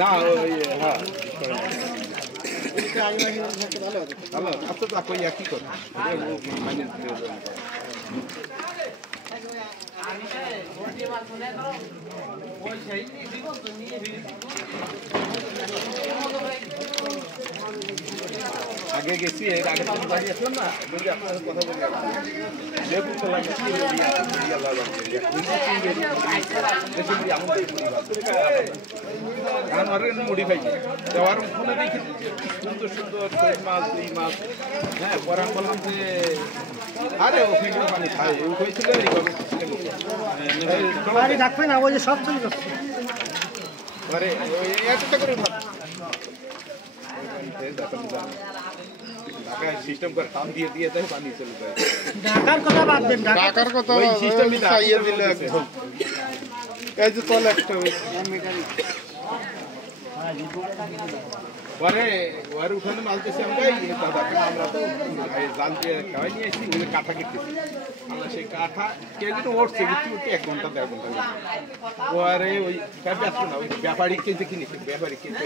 না ওই হ্যাঁ ভালো আচ্ছা তা কই কি করব আগে গেছি এর আগে তো বাড়ি আসলাম না যদি আপনার কথা বলি লেবু তো লাগে কারণ আর মডিফাই দেওয়ার ফোনে দেখি সুন্দর সুন্দর মাছ দুই মাছ হ্যাঁ পরান বললাম যে আরে ও ফিল্টার পানি খায় ও হয়েছিল ডাকবে না ওই যে সব চলে যাচ্ছে আরে ওই একটা করে সিস্টেম করে কাম দিয়ে দিয়ে দেয় পানি চলে যায় ঢাকার কথা বাদ দেন ঢাকার কথা ওই সিস্টেমই চাইয়ে দিলে একদম এই যে তলে একটা পরে ওর উঠানে মাছ দিয়েছি আমরা আমরা তো জাল দিয়ে খাওয়াই নিয়ে আসছি ওই কাঁঠা কেটেছি আমরা সেই কাঁঠা কেটে উঠছে উঠতে 1 ঘন্টা 1.5 ঘন্টা পরে ওই ব্যস্ত না ওই ব্যাপারী কিনতে কিনেছি ব্যাপারী কিনতে